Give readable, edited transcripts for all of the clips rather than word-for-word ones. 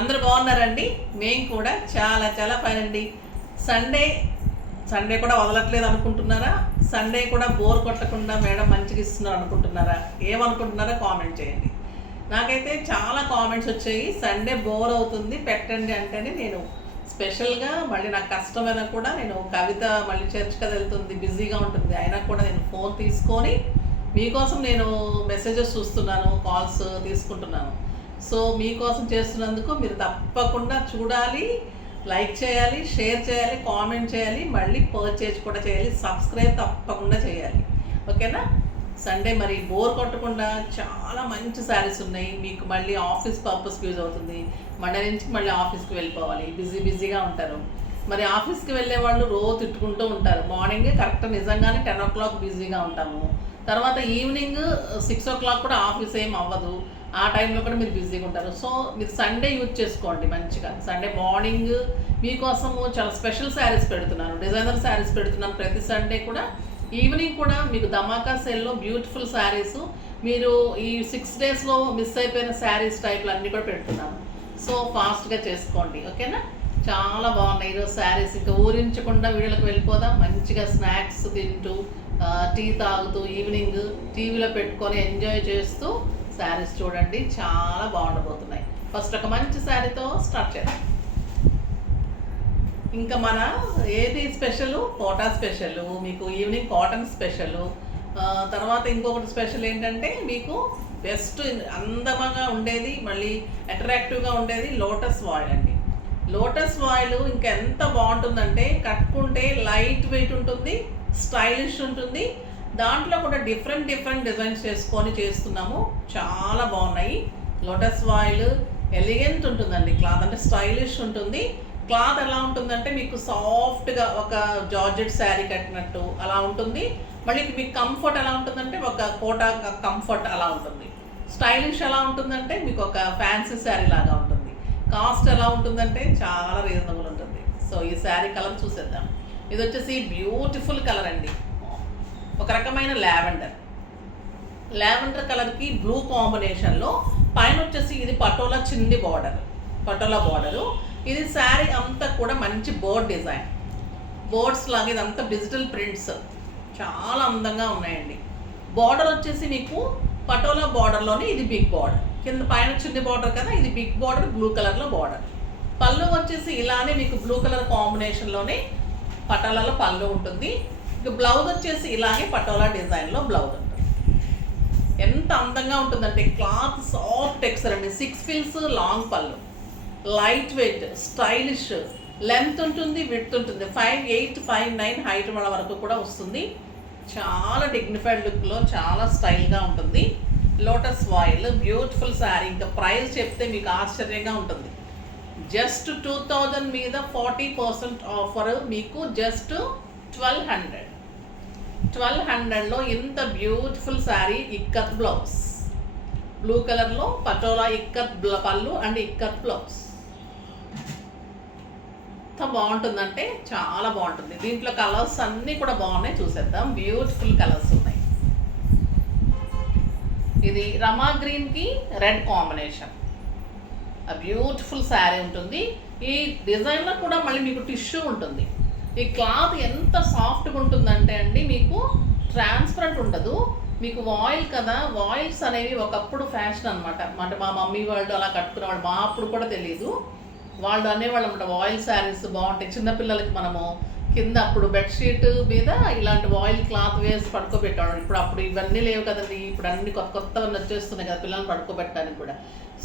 అందరూ బాగున్నారండి. మేము కూడా చాలా చాలా ఫైన్ అండి. సండే సండే కూడా వదలట్లేదు అనుకుంటున్నారా? సండే కూడా బోర్ కొట్టకుండా మేడం మంచిగా ఇస్తున్నారు అనుకుంటున్నారా? ఏమనుకుంటున్నారో కామెంట్ చేయండి. నాకైతే చాలా కామెంట్స్ వచ్చాయి. సండే బోర్ అవుతుంది పెట్టండి అంటేనే నేను స్పెషల్గా మళ్ళీ నాకు కష్టమైనా కూడా నేను కవిత మళ్ళీ చర్చ్కి వెళ్తుంది, బిజీగా ఉంటుంది, అయినా కూడా నేను ఫోన్ తీసుకొని మీకోసం నేను మెసేజెస్ చూస్తున్నాను, కాల్స్ తీసుకుంటున్నాను. సో మీకోసం చేస్తున్నందుకు మీరు తప్పకుండా చూడాలి, లైక్ చేయాలి, షేర్ చేయాలి, కామెంట్ చేయాలి, మళ్ళీ పర్చేజ్ కూడా చేయాలి, సబ్స్క్రైబ్ తప్పకుండా చేయాలి. ఓకేనా? సండే మరి బోర్ కొట్టకుండా చాలా మంచి శారీస్ ఉన్నాయి. మీకు మళ్ళీ ఆఫీస్ పర్పస్కి యూజ్ అవుతుంది. మండే నుంచి మళ్ళీ ఆఫీస్కి వెళ్ళిపోవాలి, బిజీగా ఉంటారు. మరి ఆఫీస్కి వెళ్ళే వాళ్ళు రోజు తిట్టుకుంటూ ఉంటారు. మార్నింగే కరెక్ట్ నిజంగానే 10 o'clock బిజీగా ఉంటాము. తర్వాత ఈవినింగ్ 6 o'clock కూడా ఆఫీస్ ఏం అవ్వదు. ఆ టైంలో కూడా మీరు బిజీగా ఉంటారు. సో మీరు సండే యూజ్ చేసుకోండి మంచిగా. సండే మార్నింగ్ మీకోసము చాలా స్పెషల్ శారీస్ పెడుతున్నాను, డిజైనర్ శారీస్ పెడుతున్నాను ప్రతి సండే కూడా. ఈవినింగ్ కూడా మీకు ధమాకా సేల్లో బ్యూటిఫుల్ శారీస్, మీరు ఈ 6 daysలో మిస్ అయిపోయిన శారీస్ టైప్లు అన్నీ కూడా పెడుతున్నాను. సో ఫాస్ట్గా చేసుకోండి. ఓకేనా? చాలా బాగున్నాయి ఈరోజు శారీస్. ఇంకా ఊరించకుండా వీడియోలకు వెళ్ళిపోదాం. మంచిగా స్నాక్స్ తింటూ టీ తాగుతూ ఈవినింగ్ టీవీలో పెట్టుకొని ఎంజాయ్ చేస్తూ శారీస్ చూడండి, చాలా బాగుండబోతున్నాయి. ఫస్ట్ ఒక మంచి శారీతో స్టార్ట్ చేద్దాం. ఇంకా మన ఏది స్పెషల్? కోటా స్పెషల్, మీకు ఈవినింగ్ కాటన్ స్పెషల్. తర్వాత ఇంకొకటి స్పెషల్ ఏంటంటే మీకు బెస్ట్ అందమంగా ఉండేది, మళ్ళీ అట్రాక్టివ్గా ఉండేది లోటస్ వాయిల్ అండి. లోటస్ వాయిల్ ఇంకా ఎంత బాగుంటుందంటే కట్టుకుంటే లైట్ వెయిట్ ఉంటుంది, స్టైలిష్ ఉంటుంది. దాంట్లో కూడా డిఫరెంట్ డిజైన్స్ చేసుకొని చేస్తున్నాము, చాలా బాగున్నాయి. లోటస్ వాయిల్ ఎలిగెంట్ ఉంటుందండి, క్లాత్ అంటే స్టైలిష్ ఉంటుంది. క్లాత్ ఎలా ఉంటుందంటే మీకు సాఫ్ట్గా ఒక జార్జెట్ శారీ కట్టినట్టు అలా ఉంటుంది. మళ్ళీ మీకు కంఫర్ట్ ఎలా ఉంటుందంటే ఒక కోటా కంఫర్ట్ అలా ఉంటుంది. స్టైలిష్ ఎలా ఉంటుందంటే మీకు ఒక ఫ్యాన్సీ శారీ లాగా ఉంటుంది. కాస్ట్ ఎలా ఉంటుందంటే చాలా రీజనబుల్ ఉంటుంది. సో ఈ శారీ కలర్ చూసేద్దాం. ఇది వచ్చేసి బ్యూటిఫుల్ కలర్ అండి, ఒక రకమైన లావెండర్ కలర్కి బ్లూ కాంబినేషన్లో. పైన వచ్చేసి ఇది పటోలా చిన్ని పటోలా బార్డరు. ఇది శారీ అంతా కూడా మంచి బోర్డ్ డిజైన్, బోర్డ్స్ లాగా ఇదంతా డిజిటల్ ప్రింట్స్, చాలా అందంగా ఉన్నాయండి. బార్డర్ వచ్చేసి మీకు పటోలా బార్డర్లోనే ఇది బిగ్ బార్డర్, కింద పైన చిన్ని బార్డర్ కదా, ఇది బిగ్ బార్డర్ బ్లూ కలర్లో బార్డర్. పళ్ళు వచ్చేసి ఇలానే మీకు బ్లూ కలర్ కాంబినేషన్లోనే పటోలాలో పళ్ళు ఉంటుంది. ఇక బ్లౌజ్ వచ్చేసి ఇలాగే పటోలా డిజైన్లో బ్లౌజ్ ఉంటుంది. ఎంత అందంగా ఉంటుందంటే క్లాత్ సాఫ్ట్ టెక్స్చర్ అండి. 6 frills లాంగ్ పళ్ళు, లైట్ వెయిట్, స్టైలిష్, లెంత్ ఉంటుంది, విడ్త్ ఉంటుంది. 5'8", 5'9" హైట్ వాళ్ళ వరకు కూడా వస్తుంది. చాలా డిగ్నిఫైడ్ లుక్లో చాలా స్టైల్గా ఉంటుంది. Lotus voile beautiful sari. ఇంకా ప్రైస్ చెప్తే మీకు ఆశ్చర్యంగా ఉంటుంది. జస్ట్ 2000 మీద 40% ఆఫర్, మీకు జస్ట్ 1200లో ఇంత beautiful sari. Ikat blouse, blue కలర్లో పటోలా ఇక్కత్ పళ్ళు అండ్ ఇక్కత్ బ్లౌజ్. ఎంత బాగుంటుందంటే చాలా బాగుంటుంది. దీంట్లో కలర్స్ అన్నీ కూడా బాగున్నాయి, చూసేద్దాం. బ్యూటిఫుల్ కలర్స్ ఉన్నాయి. ఇది రమా గ్రీన్కి రెడ్ కాంబినేషన్, బ్యూటిఫుల్ శారీ ఉంటుంది. ఈ డిజైన్లో కూడా మళ్ళీ మీకు టిష్యూ ఉంటుంది. ఈ క్లాత్ ఎంత సాఫ్ట్గా ఉంటుందంటే అండి మీకు ట్రాన్స్పరెంట్ ఉండదు. మీకు వాయిల్ కదా, వాయిల్స్ అనేవి ఒకప్పుడు ఫ్యాషన్ అనమాట. అంటే మా మమ్మీ వాళ్ళు అలా కట్టుకునేవాళ్ళు, మా అప్పుడు కూడా తెలియదు. వాళ్ళు అనేవాళ్ళు అనమాట వాయిల్ శారీస్ బాగుంటాయి. చిన్నపిల్లలకి మనము కింద అప్పుడు బెడ్షీట్ మీద ఇలాంటి వాయిల్ క్లాత్ వేసి పడుకోబెట్టేవాళ్ళం. అప్పుడు ఇవన్నీ లేవు కదండి, ఇప్పుడు అన్ని కొత్తవన్నీ వచ్చేస్తున్నాయి కదా పిల్లల్ని పడుకోబెట్టడానికి కూడా.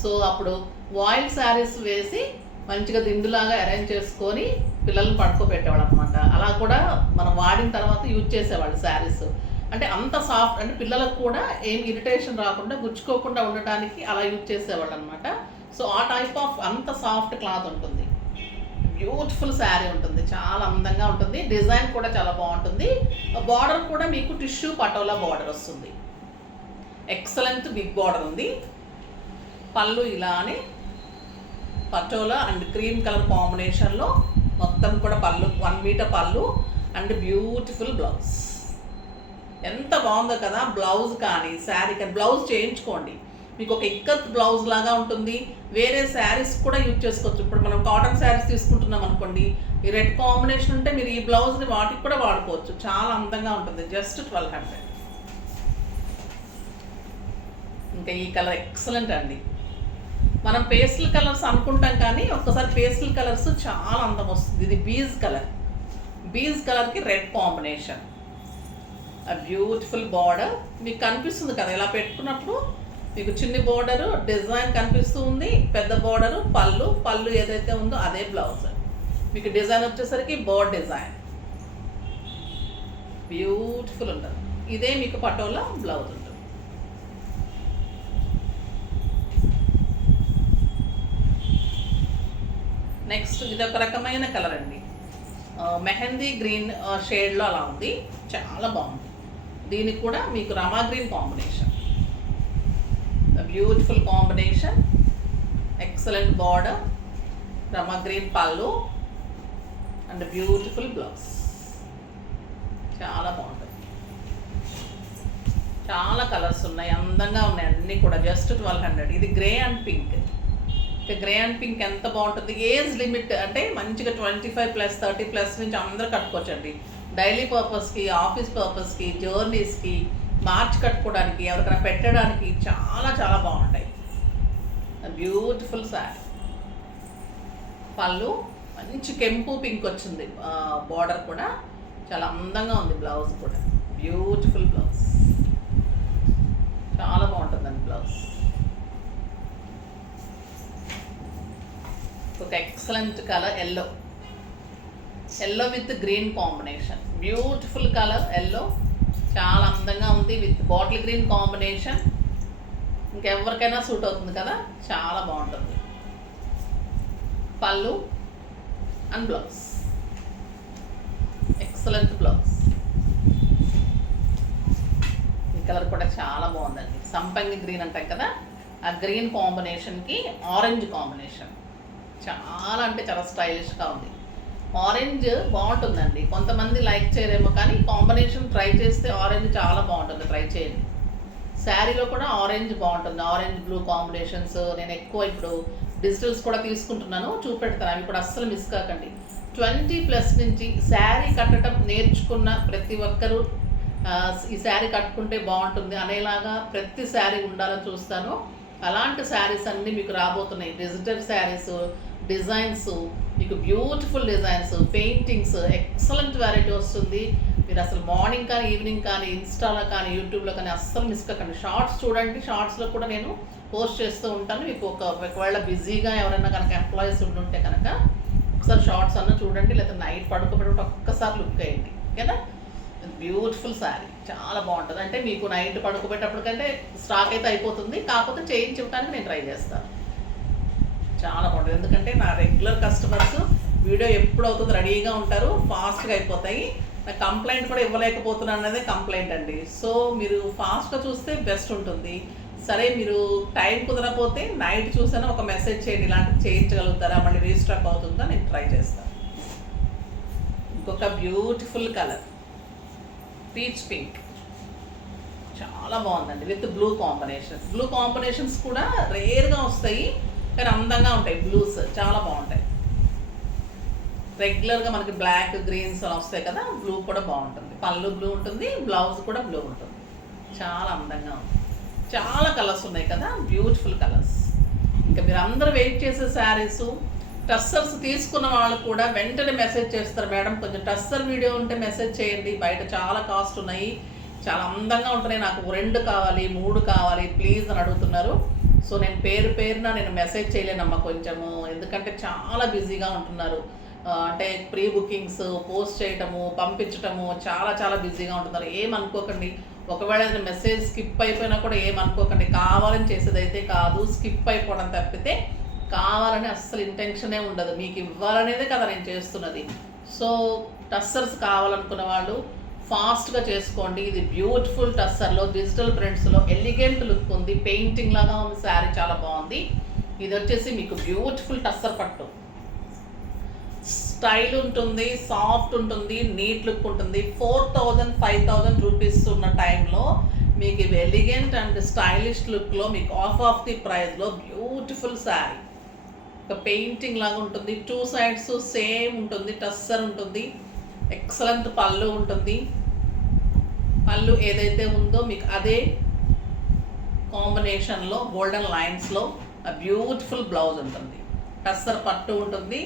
సో అప్పుడు వాయిల్ శారీస్ వేసి మంచిగా దిండులాగా అరేంజ్ చేసుకొని పిల్లల్ని పడుకోబెట్టేవాళ్ళు అనమాట. అలా కూడా మనం వాడిన తర్వాత యూజ్ చేసేవాళ్ళు శారీస్. అంటే అంత సాఫ్ట్, అంటే పిల్లలకు కూడా ఏం ఇరిటేషన్ రాకుండా గుచ్చుకోకుండా ఉండటానికి అలా యూజ్ చేసేవాళ్ళు అనమాట. సో ఆ టైప్ ఆఫ్ అంత సాఫ్ట్ క్లాత్ ఉంటుంది. బ్యూటిఫుల్ శారీ ఉంటుంది, చాలా అందంగా ఉంటుంది. డిజైన్ కూడా చాలా బాగుంటుంది. బార్డర్ కూడా మీకు టిష్యూ పటోలా బార్డర్ వస్తుంది. ఎక్సలెంట్ బిగ్ బార్డర్ ఉంది. పళ్ళు ఇలానే పటోలా అండ్ క్రీమ్ కలర్ కాంబినేషన్లో మొత్తం కూడా పళ్ళు 1 మీటర్ పళ్ళు అండ్ బ్యూటిఫుల్ బ్లౌజ్. ఎంత బాగుందో కదా బ్లౌజ్. కానీ శారీ కానీ బ్లౌజ్ చేయించుకోండి. మీకు ఒక ఇక్కత్ బ్లౌజ్ లాగా ఉంటుంది. వేరే శారీస్ కూడా యూజ్ చేసుకోవచ్చు. ఇప్పుడు మనం కాటన్ శారీస్ తీసుకుంటున్నాం అనుకోండి, ఈ రెడ్ కాంబినేషన్ ఉంటే మీరు ఈ బ్లౌజ్ని వాటికి కూడా వాడుకోవచ్చు. చాలా అందంగా ఉంటుంది. జస్ట్ 1200. ఇంకా ఈ కలర్ ఎక్సలెంట్ అండి. మనం పేస్టల్ కలర్స్ అనుకుంటాం కానీ ఒక్కసారి పేస్టల్ కలర్స్ చాలా అందం వస్తుంది. ఇది బీజ్ కలర్. బీజ్ కలర్కి రెడ్ కాంబినేషన్. ఆ బ్యూటిఫుల్ బార్డర్ మీకు కనిపిస్తుంది కదా, ఇలా పెట్టుకున్నప్పుడు మీకు చిన్ని బార్డరు డిజైన్ కనిపిస్తూ ఉంది, పెద్ద బార్డరు పళ్ళు ఏదైతే ఉందో అదే బ్లౌజ్. మీకు డిజైన్ వచ్చేసరికి బోర్డ్ డిజైన్ బ్యూటిఫుల్ ఉంటుంది. ఇదే మీకు పటోలా బ్లౌజ్ ఉంటుంది. నెక్స్ట్ ఇది ఒక రకమైన కలర్ అండి, మెహందీ గ్రీన్ షేడ్లో అలా ఉంది, చాలా బాగుంది. దీనికి కూడా మీకు Rama green combination, beautiful combination, excellent border, Rama green పళ్ళు అండ్ బ్యూటిఫుల్ బ్లౌజ్. చాలా బాగుంటుంది. చాలా కలర్స్ ఉన్నాయి, అందంగా ఉన్నాయి అన్నీ కూడా. జస్ట్ 1200. ఇది grey and pink. Grey and pink ఎంత బాగుంటుంది. ఏజ్ లిమిట్ అంటే మంచిగా 25+, 30+ నుంచి అందరూ కట్టుకోవచ్చండి. డైలీ పర్పస్కి, ఆఫీస్ పర్పస్కి, జర్నీస్కి, మార్చ్ కట్టుకోవడానికి, ఎవరికైనా పెట్టడానికి చాలా చాలా బాగుంటాయి. బ్యూటిఫుల్ శారీ. పళ్ళు మంచి కెంపు పింక్ వచ్చింది, బార్డర్ కూడా చాలా అందంగా ఉంది. బ్లౌజ్ కూడా బ్యూటిఫుల్ బ్లౌజ్, చాలా బాగుంటుందండి బ్లౌజ్. ఒక excellent colour yellow with green combination. Beautiful colour yellow, చాలా అందంగా ఉంది విత్ బాటిల్ గ్రీన్ కాంబినేషన్. ఇంకెవరికైనా సూట్ అవుతుంది కదా, చాలా బాగుంటుంది. పళ్ళు అండ్ బ్లౌజ్, ఎక్సలెంట్ బ్లౌజ్. ఈ కలర్ కూడా చాలా బాగుందండి. సంపంగి గ్రీన్ అంటాం కదా, ఆ గ్రీన్ కాంబినేషన్కి ఆరెంజ్ కాంబినేషన్ చాలా అంటే చాలా స్టైలిష్గా ఉంది. ఆరెంజ్ బాగుంటుందండి. కొంతమంది లైక్ చేయరేమో కానీ కాంబినేషన్ ట్రై చేస్తే ఆరెంజ్ చాలా బాగుంటుంది, ట్రై చేయండి. శారీలో కూడా ఆరెంజ్ బాగుంటుంది. ఆరెంజ్ బ్లూ కాంబినేషన్స్ నేను ఎక్కువ ఇప్పుడు డిజిటల్స్ కూడా తీసుకుంటున్నాను, చూపెడతాను. అవి కూడా అస్సలు మిస్ కాకండి. 20+ నుంచి శారీ కట్టడం నేర్చుకున్న ప్రతి ఒక్కరూ ఈ శారీ కట్టుకుంటే బాగుంటుంది అనేలాగా ప్రతి శారీ ఉండాలని చూస్తాను. అలాంటి శారీస్ అన్నీ మీకు రాబోతున్నాయి. డిజిటల్ శారీస్, డిజైన్స్, మీకు beautiful designs, paintings, excellent variety వస్తుంది. మీరు అసలు మార్నింగ్ కానీ ఈవినింగ్ కానీ ఇన్స్టాలో కానీ యూట్యూబ్లో కానీ అస్సలు మిస్ కాకండి. షార్ట్స్ చూడండి, షార్ట్స్లో కూడా నేను పోస్ట్ చేస్తూ ఉంటాను. మీకు ఒకవేళ బిజీగా ఎవరైనా కనుక ఎంప్లాయీస్ ఉండుంటే కనుక ఒకసారి షార్ట్స్ అన్న చూడండి, లేదా నైట్ పడుకోబెట్టి ఒక్కసారి లుక్ వేయండి, ఓకేనా. బ్యూటిఫుల్ శారీ, చాలా బాగుంటుంది. అంటే మీకు నైట్ పడుకోబెట్టేప్పటికంటే స్టాక్ అయితే అయిపోతుంది, కాకపోతే చేంజ్ ఇవ్వడానికి నేను ట్రై చేస్తాను. చాలా బాగుంటుంది. ఎందుకంటే నా రెగ్యులర్ కస్టమర్స్ వీడియో ఎప్పుడు అవుతుంది రెడీగా ఉంటారు, ఫాస్ట్గా అయిపోతాయి. నాకు కంప్లైంట్ కూడా ఇవ్వలేకపోతున్నాను అనేది కంప్లైంట్ అండి. సో మీరు ఫాస్ట్గా చూస్తే బెస్ట్ ఉంటుంది. సరే, మీరు టైం కుదరకపోతే నైట్ చూసినా ఒక మెసేజ్ చేయండి, ఇలాంటివి చేయించగలుగుతారా, మళ్ళీ రీస్టాక్ అవుతుందా, నేను ట్రై చేస్తాను. ఇంకొక బ్యూటిఫుల్ కలర్ పీచ్ పింక్, చాలా బాగుందండి with blue combination. Blue combinations కూడా రేర్గా వస్తాయి కానీ అందంగా ఉంటాయి. బ్లూస్ చాలా బాగుంటాయి. రెగ్యులర్గా మనకి బ్లాక్, గ్రీన్స్ అలా వస్తాయి కదా, బ్లూ కూడా బాగుంటుంది. పళ్ళు బ్లూ ఉంటుంది, బ్లౌజ్ కూడా బ్లూ ఉంటుంది. చాలా అందంగా ఉంది. చాలా కలర్స్ ఉన్నాయి కదా, బ్యూటిఫుల్ కలర్స్. ఇంకా మీరు అందరూ వెయిట్ చేసే శారీస్, టస్సర్స్ తీసుకున్న వాళ్ళు కూడా వెంటనే మెసేజ్ చేస్తారు, మేడం కొంచెం టస్సర్ వీడియో ఉంటే మెసేజ్ చేయండి, బయట చాలా కాస్ట్ ఉన్నాయి, చాలా అందంగా ఉంటున్నాయి, నాకు 2 కావాలి 3 కావాలి ప్లీజ్ అని అడుగుతున్నారు. సో నేను పేరున నేను మెసేజ్ చేయలేనమ్మా కొంచెము, ఎందుకంటే చాలా బిజీగా ఉంటున్నారు. అంటే ప్రీ బుకింగ్స్, పోస్ట్ చేయటము, పంపించటము, చాలా చాలా బిజీగా ఉంటున్నారు. ఏమనుకోకండి, ఒకవేళ ఏదైనా మెసేజ్ స్కిప్ అయిపోయినా కూడా ఏమనుకోకండి. కావాలని చేసేదైతే కాదు, స్కిప్ అయిపోవడం తప్పితే కావాలని అస్సలు ఇంటెన్షనే ఉండదు. మీకు ఇవ్వాలనేదే కదా నేను చేస్తున్నది. సో టస్సర్స్ కావాలనుకున్న వాళ్ళు ఫాస్ట్గా చేసుకోండి. ఇది బ్యూటిఫుల్ టస్సర్లో, డిజిటల్ ప్రింట్స్లో ఎలిగెంట్ లుక్ ఉంది, పెయింటింగ్ లాగా ఉంది శారీ, చాలా బాగుంది. ఇది వచ్చేసి మీకు బ్యూటిఫుల్ టస్సర్ పట్టు, స్టైల్ ఉంటుంది, సాఫ్ట్ ఉంటుంది, నీట్ లుక్ ఉంటుంది. 4000, 5000 రూపీస్ ఉన్న టైంలో మీకు ఇవి ఎలిగెంట్ అండ్ స్టైలిష్ లుక్లో మీకు ఆఫ్ ది ప్రైస్లో బ్యూటిఫుల్ శారీ. ఒక పెయింటింగ్ లాగా ఉంటుంది, 2 సైడ్స్ సేమ్ ఉంటుంది, టస్సర్ ఉంటుంది, ఎక్సలెంట్ పళ్ళు ఉంటుంది. పళ్ళు ఏదైతే ఉందో మీకు అదే కాంబినేషన్లో గోల్డెన్ లైన్స్లో బ్యూటిఫుల్ బ్లౌజ్ ఉంటుంది, టస్సర్ పట్టు ఉంటుంది,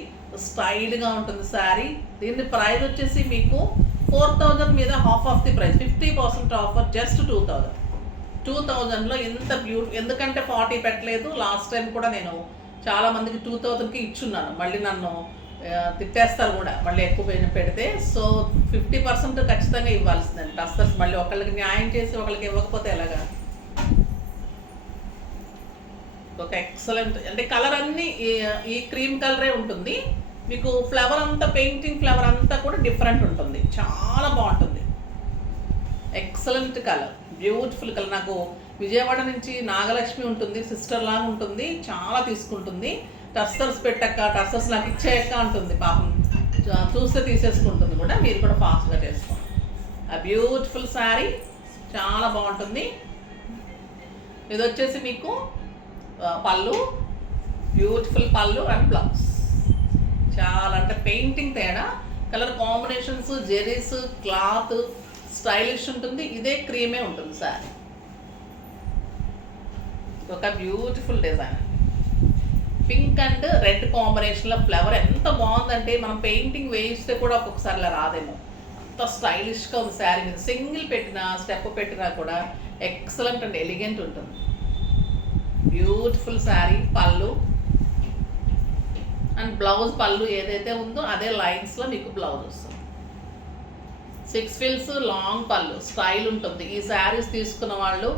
స్టైల్గా ఉంటుంది శారీ. దీని ప్రైస్ వచ్చేసి మీకు 4000 మీద of the price, 50% offer, just 2000. 2000లో ఎంత ఎందుకంటే 40 పెట్టలేదు. లాస్ట్ టైం కూడా నేను చాలా మందికి 2000కి ఇచ్చున్నాను, మళ్ళీ నన్ను తిట్టేస్తారు కూడా మళ్ళీ ఎక్కువ పెడితే. సో 50% ఖచ్చితంగా ఇవ్వాల్సిందండి టస్సర్స్. మళ్ళీ ఒకళ్ళకి న్యాయం చేసి ఒకళ్ళకి ఇవ్వకపోతే ఎలాగా. ఒక ఎక్సలెంట్ అంటే కలర్ అన్నీ ఈ క్రీమ్ కలరే ఉంటుంది. మీకు ఫ్లవర్ అంతా పెయింటింగ్ ఫ్లవర్ అంతా కూడా డిఫరెంట్ ఉంటుంది, చాలా బాగుంటుంది. Excellent colour, beautiful colour. నాకు విజయవాడ నుంచి నాగలక్ష్మి ఉంటుంది, సిస్టర్ లాగా ఉంటుంది, చాలా తీసుకుంటుంది. టస్సర్స్ పెట్టక్క, టస్సర్స్ నాకు ఇచ్చేయక్క అంటుంది పాపం, చూస్తే తీసేసుకుంటుంది కూడా. మీరు కూడా ఫాస్ట్గా చేసుకోండి. ఆ బ్యూటిఫుల్ శారీ చాలా బాగుంటుంది. ఇది వచ్చేసి మీకు పళ్ళు, బ్యూటిఫుల్ పళ్ళు అండ్ బ్లౌజ్. చాలా అంటే పెయింటింగ్ తేడా, colour combinations, zaris, cloth stylish ఉంటుంది. ఇదే క్రీమే ఉంటుంది శారీ. ఒక బ్యూటిఫుల్ డిజైన్ అండి. పింక్ అండ్ రెడ్ కాంబినేషన్లో ఫ్లవర్ ఎంత బాగుందంటే మనం పెయింటింగ్ వేయిస్తే కూడా ఒక్కొక్కసారి ఇలా రాదేమో, అంత స్టైలిష్గా ఉంది శారీ మీద. సింగిల్ పెట్టినా స్టెప్ పెట్టినా కూడా ఎక్సలెంట్ అండ్ ఎలిగెంట్ ఉంటుంది. బ్యూటిఫుల్ శారీ. పళ్ళు అండ్ బ్లౌజ్, పళ్ళు ఏదైతే ఉందో అదే లైన్స్లో మీకు బ్లౌజ్ వస్తుంది. 6 ఫిల్స్ లాంగ్ పళ్ళు, స్టైల్ ఉంటుంది. ఈ శారీస్ తీసుకున్న వాళ్ళు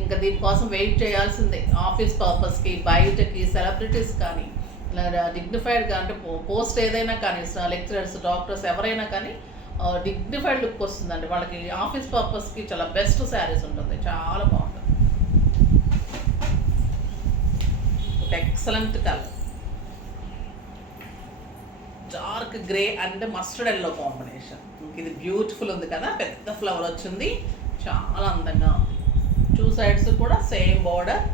ఇంకా దీనికోసం వెయిట్ చేయాల్సిందే. ఆఫీస్ పర్పస్కి, బయటకి, సెలబ్రిటీస్ కానీ, ఇలా డిగ్నిఫైడ్గా అంటే పోస్ట్ ఏదైనా కానీ, లెక్చరర్స్, డాక్టర్స్ ఎవరైనా కానీ డిగ్నిఫైడ్ లుక్ వస్తుందండి వాళ్ళకి. ఆఫీస్ పర్పస్కి చాలా బెస్ట్ శారీస్ ఉంటుంది, చాలా బాగుంటుంది. ఒక excellent colour, dark grey and mustard yellow combination. ఇది బ్యూటిఫుల్ ఉంది కదా, పెద్ద ఫ్లవర్ వచ్చింది, చాలా అందంగా ఉంది. 2 సైడ్స్ కూడా సేమ్ బోర్డర్,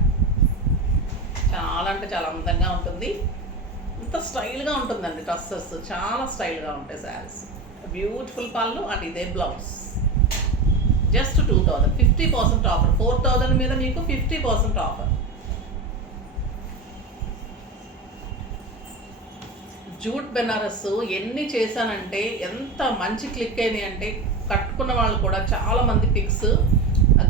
చాలా అంటే చాలా అందంగా ఉంటుంది. ఇంత స్టైల్గా ఉంటుందండి టస్సర్స్, చాలా స్టైల్గా ఉంటాయి శారీస్. బ్యూటిఫుల్ పళ్ళు అండ్ ఇదే బ్లౌజ్. Just 2000, 50% offer. 4000 మీద మీకు 50% ఆఫర్. జూట్ బెనారస్ ఎన్ని చేశానంటే ఎంత మంచి క్లిక్ అయినాయి అంటే, కట్టుకున్న వాళ్ళు కూడా చాలామంది పిక్స్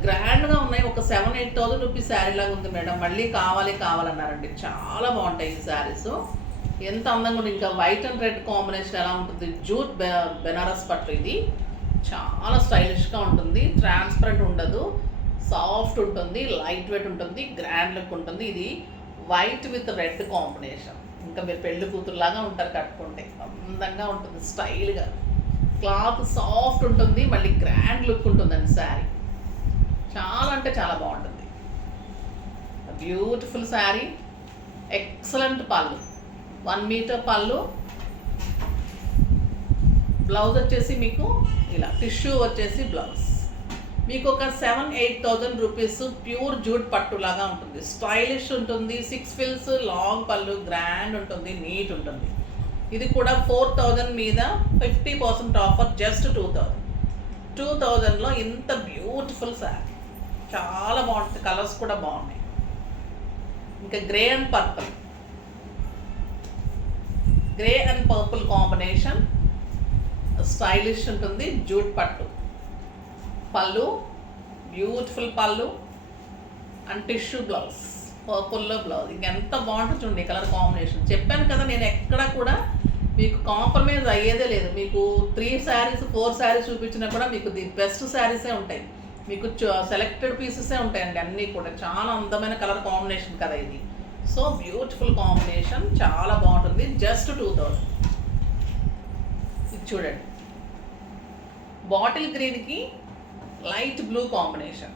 గ్రాండ్గా ఉన్నాయి. ఒక 7-8,000 రూపీస్ శారీ లాగా ఉంది మేడం, మళ్ళీ కావాలన్నారండి. చాలా బాగుంటాయి ఈ శారీస్, ఎంత అందంగా ఉంటుంది. ఇంకా వైట్ అండ్ రెడ్ కాంబినేషన్ ఎలా ఉంటుంది, జూట్ బెనారస్ పట్టు. ఇది చాలా స్టైలిష్గా ఉంటుంది, ట్రాన్స్పరెంట్ ఉండదు, సాఫ్ట్ ఉంటుంది, లైట్ వెయిట్ ఉంటుంది, గ్రాండ్ లుక్ ఉంటుంది. ఇది వైట్ విత్ రెడ్ కాంబినేషన్. ఇంకా మీరు పెళ్లి కూతురులాగా ఉంటారు కట్టుకుంటే, అందంగా ఉంటుంది, స్టైల్గా. క్లాత్ సాఫ్ట్ ఉంటుంది, మళ్ళీ గ్రాండ్ లుక్ ఉంటుందండి శారీ. చాలా అంటే చాలా బాగుంటుంది. బ్యూటిఫుల్ శారీ, ఎక్సలెంట్ పళ్ళు, 1 మీటర్ పళ్ళు. బ్లౌజ్ వచ్చేసి మీకు ఇలా టిష్యూ వచ్చేసి బ్లౌజ్. మీకు ఒక 7-8,000 రూపీస్ ప్యూర్ జూట్ పట్టులాగా ఉంటుంది, స్టైలిష్ ఉంటుంది. 6 ఫిల్స్ లాంగ్ పళ్ళు, గ్రాండ్ ఉంటుంది, నీట్ ఉంటుంది. ఇది కూడా 4000 మీద 50% ఆఫర్, జస్ట్ 2000. 2000లో ఇంత బ్యూటిఫుల్ శారీ, చాలా బాగుంటుంది. కలర్స్ కూడా బాగున్నాయి. ఇంకా grey and purple, grey and purple combination, stylish ఉంటుంది, జూట్ పట్టు. పళ్ళు, బ్యూటిఫుల్ పళ్ళు అండ్ టిష్యూ బ్లౌజ్, పర్పుల్లో బ్లౌజ్. ఇంకెంత బాగుంటుంది చూడండి కలర్ కాంబినేషన్. చెప్పాను కదా, నేను ఎక్కడ కూడా మీకు కాంప్రమైజ్ అయ్యేదే లేదు. మీకు 3 శారీస్ 4 శారీస్ చూపించినా కూడా మీకు ది బెస్ట్ శారీసే ఉంటాయి. మీకు సెలెక్టెడ్ పీసెసే ఉంటాయండి అన్నీ కూడా. చాలా అందమైన కలర్ కాంబినేషన్ కదా ఇది. సో బ్యూటిఫుల్ కాంబినేషన్, చాలా బాగుంటుంది. జస్ట్ 2000. ఇది చూడండి, బాటిల్ గ్రీన్కి లైట్ బ్లూ కాంబినేషన్.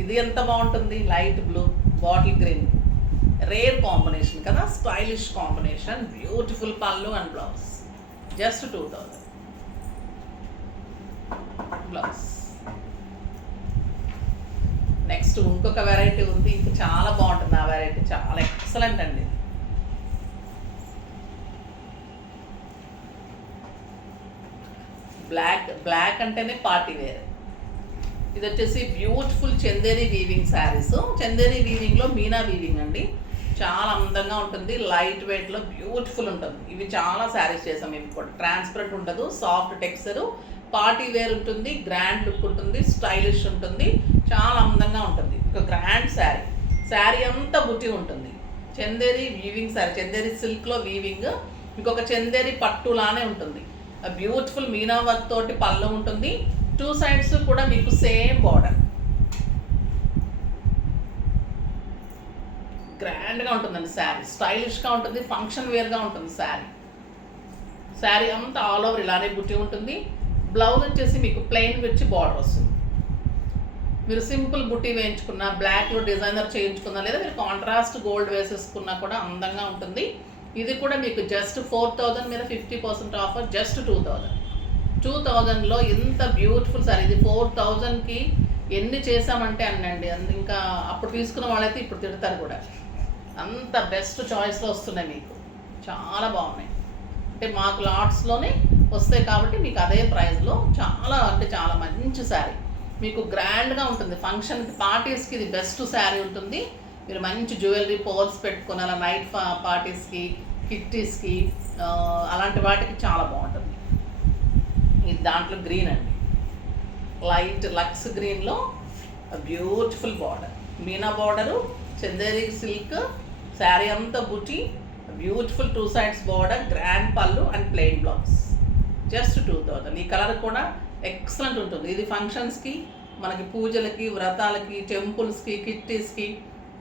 ఇది ఎంత బాగుంటుంది, light blue bottle green, rare combination కదా, స్టైలిష్ కాంబినేషన్. బ్యూటిఫుల్ పళ్ళు and blouse, just 2000 blouse. Next ఇంకొక వెరైటీ ఉంది, ఇంకా చాలా బాగుంటుంది ఆ వెరైటీ, చాలా ఎక్సలెంట్ అండి. బ్లాక్ అంటేనే పార్టీ వేర్. ఇది వచ్చేసి beautiful Chanderi weaving saris. Chanderi వీవింగ్లో మీనా వీవింగ్ అండి, చాలా అందంగా ఉంటుంది, లైట్ వెయిట్లో బ్యూటిఫుల్ ఉంటుంది. ఇవి చాలా శారీస్ చేసాం. ఇవి కూడా ట్రాన్స్పరెంట్ ఉండదు, సాఫ్ట్ టెక్స్చరు, పార్టీ వేర్ ఉంటుంది, గ్రాండ్ లుక్ ఉంటుంది, స్టైలిష్ ఉంటుంది, చాలా అందంగా ఉంటుంది. ఒక గ్రాండ్ శారీ అంతా బుట్టి ఉంటుంది. చందేరి వీవింగ్ శారీ, చందేరి సిల్క్లో వీవింగ్, ఇంకొక చందేరి పట్టులానే ఉంటుంది. బ్యూటిఫుల్ మీనా వర్క్ తోటి పళ్ళు ఉంటుంది, 2 సైడ్స్ కూడా మీకు సేమ్ బార్డర్. గ్రాండ్గా ఉంటుందండి శారీ, స్టైలిష్గా ఉంటుంది, ఫంక్షన్ వేర్గా ఉంటుంది శారీ అంతా ఆల్ ఓవర్ ఇలానే బుట్టి ఉంటుంది. బ్లౌజ్ వచ్చేసి మీకు ప్లెయిన్ వచ్చి బార్డర్ వస్తుంది. మీరు సింపుల్ బుట్టి వేయించుకున్నా, బ్లాక్లో డిజైనర్ చేయించుకున్నా, లేదా మీరు కాంట్రాస్ట్ గోల్డ్ వేసేసుకున్నా కూడా అందంగా ఉంటుంది. ఇది కూడా మీకు జస్ట్ 4000 మీద 50% ఆఫర్, జస్ట్ 2000లో ఇంత బ్యూటిఫుల్ సారీ. ఇది 4000కి ఎన్ని చేసామంటే అన్నండి, ఇంకా అప్పుడు తీసుకున్న వాళ్ళైతే ఇప్పుడు తిడతారు కూడా, అంత బెస్ట్ చాయిస్లో వస్తున్నాయి మీకు, చాలా బాగున్నాయి. అంటే మాకు లాట్స్లోనే వస్తాయి కాబట్టి మీకు అదే ప్రైస్లో చాలా అంటే చాలా మంచి శారీ, మీకు గ్రాండ్గా ఉంటుంది. ఫంక్షన్కి, పార్టీస్కి ఇది బెస్ట్ శారీ ఉంటుంది. మీరు మంచి జ్యువెలరీ పోల్స్ పెట్టుకుని అలా నైట్ పార్టీస్కి, కిట్టీస్కి, అలాంటి వాటికి చాలా బాగుంటుంది. ఇది దాంట్లో గ్రీన్ అండి, లైట్ లక్స్ గ్రీన్లో beautiful border, Meena border, Chanderi silk, sari అంతా బుట్టి, బ్యూటిఫుల్ 2 సైడ్స్ బార్డర్, గ్రాండ్ పళ్ళు అండ్ ప్లెయిన్ బ్లౌజ్, జస్ట్ 2000. ఈ కలర్ కూడా ఎక్సలెంట్ ఉంటుంది. ఇది ఫంక్షన్స్కి, మనకి పూజలకి, వ్రతాలకి, టెంపుల్స్కి, కిట్టీస్కి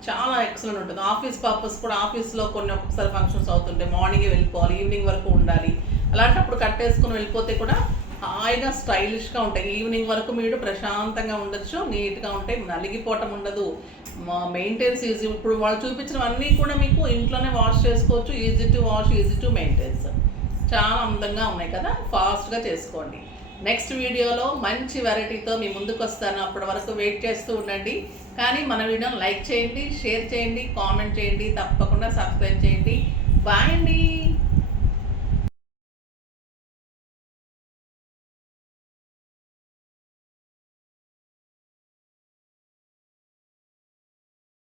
చాలా ఎక్సలెంట్ ఉంటుంది. ఆఫీస్ పర్పస్ కూడా, ఆఫీస్లో కొన్ని ఒక్కొక్కసారి ఫంక్షన్స్ అవుతుంటాయి, మార్నింగే వెళ్ళిపోవాలి, ఈవినింగ్ వరకు ఉండాలి, అలాంటప్పుడు కట్టేసుకుని వెళ్ళిపోతే కూడా హాయిగా స్టైలిష్గా ఉంటాయి. ఈవినింగ్ వరకు మీరు ప్రశాంతంగా ఉండొచ్చు, నీట్గా ఉంటాయి, నలిగిపోవటం ఉండదు, మెయింటెన్స్ ఈజీ. ఇప్పుడు వాళ్ళు చూపించినవన్నీ కూడా మీకు ఇంట్లోనే వాష్ చేసుకోవచ్చు, easy to wash, easy to maintenance, చాలా అందంగా ఉన్నాయి కదా, ఫాస్ట్గా చేసుకోండి. నెక్స్ట్ వీడియోలో మంచి వెరైటీతో మీ ముందుకు వస్తాను, అప్పటి వరకు వెయిట్ చేస్తూ ఉండండి. కానీ మన వీడియోని లైక్ చేయండి, షేర్ చేయండి, కామెంట్ చేయండి, తప్పకుండా సబ్స్క్రైబ్ చేయండి. బాయ్ అండి.